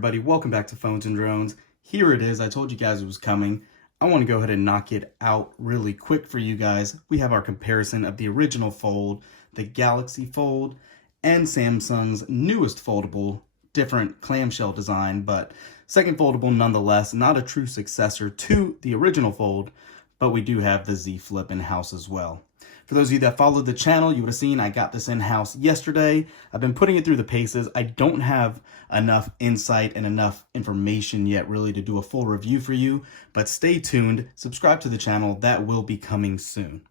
everybody? Welcome back to Phones and Drones. Here it is. I told you guys it was coming. I want to go ahead and knock it out really quick for you guys. We have our comparison of the original Fold, the Galaxy Fold, and Samsung's newest foldable, different clamshell design, but second foldable nonetheless, not a true successor to the original Fold, but we do have the Z Flip in-house as well. For those of you that followed the channel, you would have seen I got this in-house yesterday. I've been putting it through the paces. I don't have enough insight and enough information yet really to do a full review for you, but stay tuned, subscribe to the channel, that will be coming soon.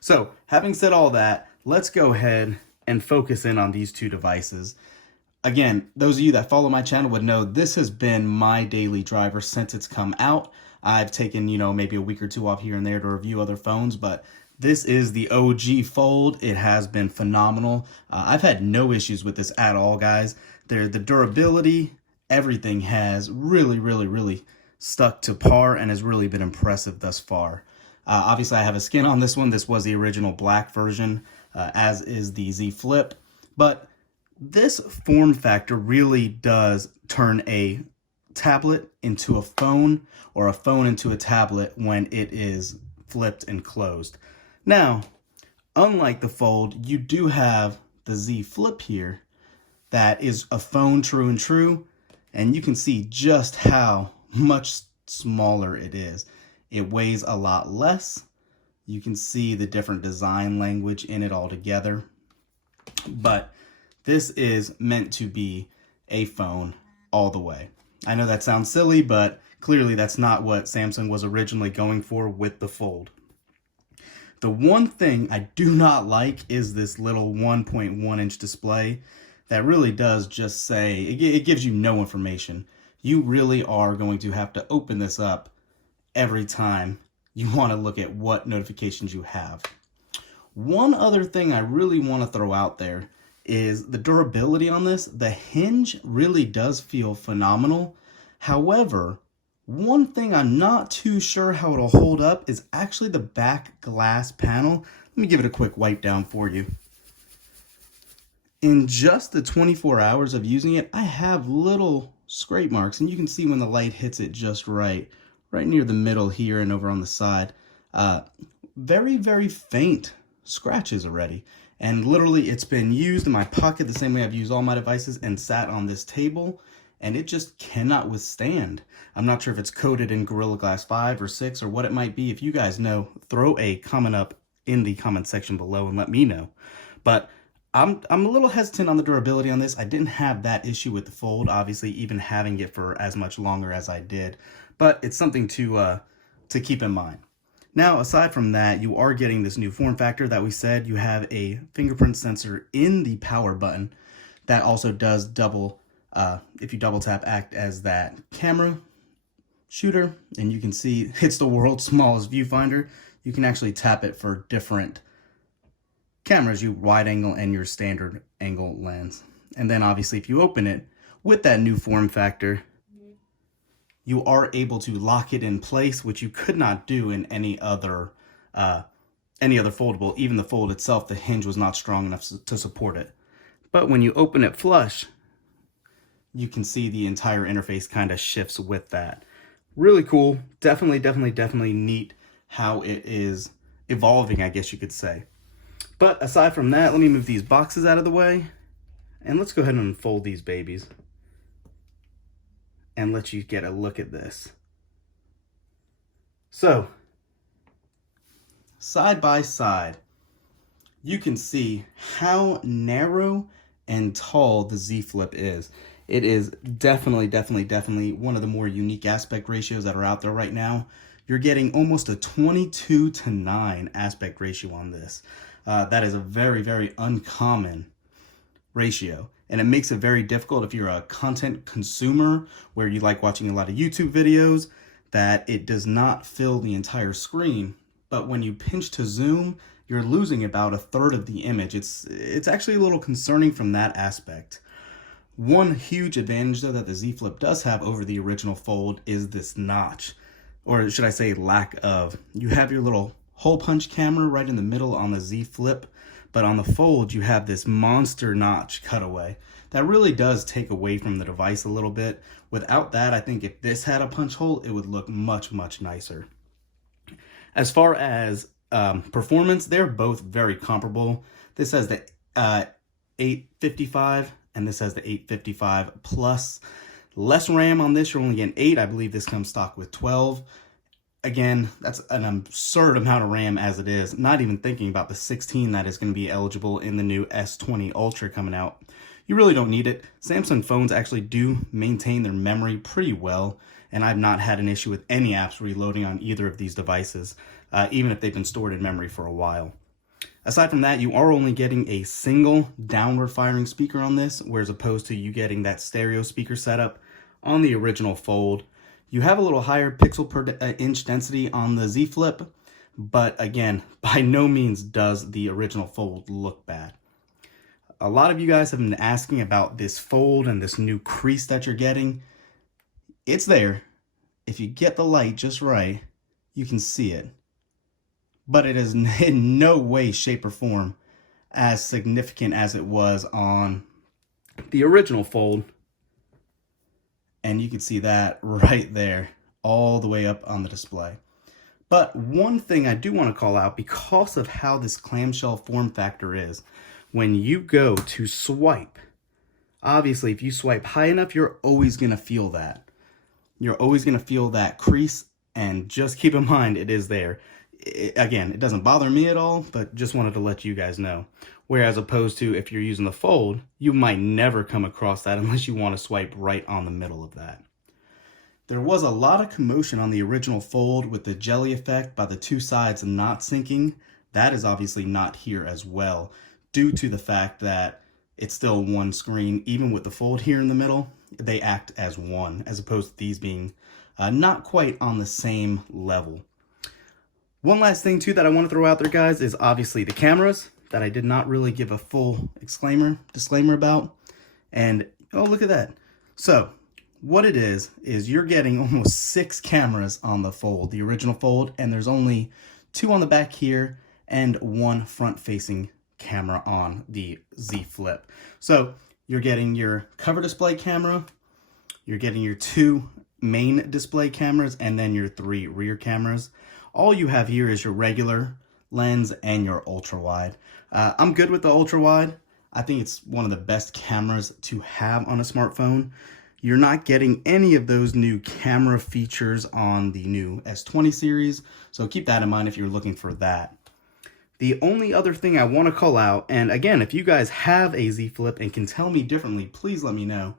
So having said all that, let's go ahead and focus in on these two devices. Again, those of you that follow my channel would know this has been my daily driver since it's come out. I've taken, maybe a week or two off here and there to review other phones, but this is the OG Fold. It has been phenomenal. I've had no issues with this at all, guys. The durability, everything has really stuck to par and has really been impressive thus far. Obviously, I have a skin on this one. This was the original black version, as is the Z Flip. But this form factor really does turn a tablet into a phone or a phone into a tablet when it is flipped and closed. Now, unlike the Fold, you do have the Z Flip here that is a phone true and true, and you can see just how much smaller it is. It weighs a lot less. You can see the different design language in it altogether, but this is meant to be a phone all the way. I know that sounds silly, but clearly that's not what Samsung was originally going for with the Fold. The one thing I do not like is this little 1.1 inch display that really does just say, it gives you no information. You really are going to have to open this up every time you want to look at what notifications you have. One other thing I really want to throw out there is the durability on this. The hinge really does feel phenomenal. However, one thing I'm not too sure how it'll hold up is actually the back glass panel. Let me give it a quick wipe down for you. In just the 24 hours of using it, I have little scrape marks, and you can see when the light hits it just right near the middle here and over on the side. Very faint scratches already. And literally it's been used in my pocket the same way I've used all my devices and sat on this table, and it just cannot withstand. I'm not sure if it's coated in Gorilla Glass 5 or 6 or what it might be. If you guys know, throw a comment up in the comment section below and let me know. But I'm a little hesitant on the durability on this. I didn't have that issue with the Fold, obviously, even having it for as much longer as I did. But it's something to keep in mind. Now, aside from that, you are getting this new form factor that we said. You have a fingerprint sensor in the power button that also does double, if you double tap, act as that camera shooter. And you can see it's the world's smallest viewfinder. You can actually tap it for different cameras, your wide angle and your standard angle lens. And then obviously if you open it with that new form factor, you are able to lock it in place, which you could not do in any other foldable. Even the Fold itself, the hinge was not strong enough to support it. But when you open it flush, you can see the entire interface kind of shifts with that. Really cool. Definitely neat how it is evolving, I guess you could say. But aside from that, let me move these boxes out of the way, and let's go ahead and unfold these babies and let you get a look at this. So, side by side, you can see how narrow and tall the Z Flip is. It is definitely one of the more unique aspect ratios that are out there right now. You're getting almost a 22:9 aspect ratio on this. That is a very uncommon ratio. And it makes it very difficult if you're a content consumer where you like watching a lot of YouTube videos, that it does not fill the entire screen. But when you pinch to zoom, you're losing about a third of the image. It's actually a little concerning from that aspect. One huge advantage though that the Z Flip does have over the original Fold is this notch, or should I say lack of. You have your little hole punch camera right in the middle on the Z Flip, but on the Fold you have this monster notch cutaway that really does take away from the device a little bit. Without that, I think if this had a punch hole, it would look much, much nicer. As far as performance, they're both very comparable. This has the 855 and this has the 855 plus. Less RAM on this, you're only getting 8. I believe this comes stock with 12. Again, that's an absurd amount of RAM as it is, not even thinking about the 16 that is going to be eligible in the new S20 Ultra coming out. You really don't need it. Samsung phones actually do maintain their memory pretty well, and I've not had an issue with any apps reloading on either of these devices, even if they've been stored in memory for a while. Aside from that, you are only getting a single downward firing speaker on this, whereas opposed to you getting that stereo speaker setup on the original Fold. You have a little higher pixel per inch density on the Z Flip, but again, by no means does the original Fold look bad. A lot of you guys have been asking about this Fold and this new crease that you're getting. It's there. If you get the light just right, you can see it. But it is in no way, shape, or form as significant as it was on the original Fold. And you can see that right there, all the way up on the display. But one thing I do want to call out, because of how this clamshell form factor is, when you go to swipe, obviously if you swipe high enough, you're always going to feel that. You're always going to feel that crease, and just keep in mind it is there. Again, it doesn't bother me at all, but just wanted to let you guys know. Whereas opposed to if you're using the Fold, you might never come across that unless you want to swipe right on the middle of that. There was a lot of commotion on the original Fold with the jelly effect by the two sides not syncing. That is obviously not here as well, due to the fact that it's still one screen. Even with the Fold here in the middle, they act as one, as opposed to these being not quite on the same level. One last thing too that I want to throw out there, guys, is obviously the cameras that I did not really give a full disclaimer about. And oh, look at that. So what it is you're getting almost 6 cameras on the Fold, the original Fold, and there's only 2 on the back here and 1 front-facing camera on the Z Flip. So you're getting your cover display camera, you're getting your 2 main display cameras, and then your 3 rear cameras. All you have here is your regular lens and your ultra wide. I'm good with the ultra wide. I think it's one of the best cameras to have on a smartphone. You're not getting any of those new camera features on the new S20 series, so keep that in mind if you're looking for that. The only other thing I want to call out, and again, if you guys have a Z Flip and can tell me differently, please let me know.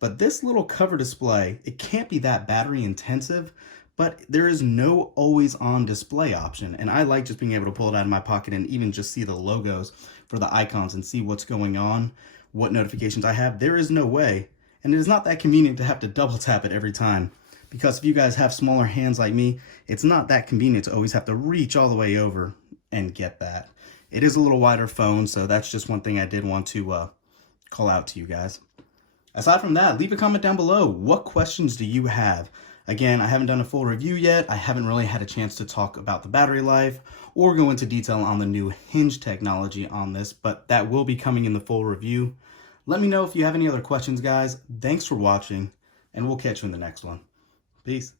But this little cover display, it can't be that battery intensive, but there is no always on display option. And I like just being able to pull it out of my pocket and even just see the logos for the icons and see what's going on, what notifications I have. There is no way. And it is not that convenient to have to double tap it every time. Because if you guys have smaller hands like me, it's not that convenient to always have to reach all the way over and get that. It is a little wider phone, so that's just one thing I did want to call out to you guys. Aside from that, leave a comment down below. What questions do you have? Again, I haven't done a full review yet. I haven't really had a chance to talk about the battery life or go into detail on the new hinge technology on this, but that will be coming in the full review. Let me know if you have any other questions, guys. Thanks for watching, and we'll catch you in the next one. Peace.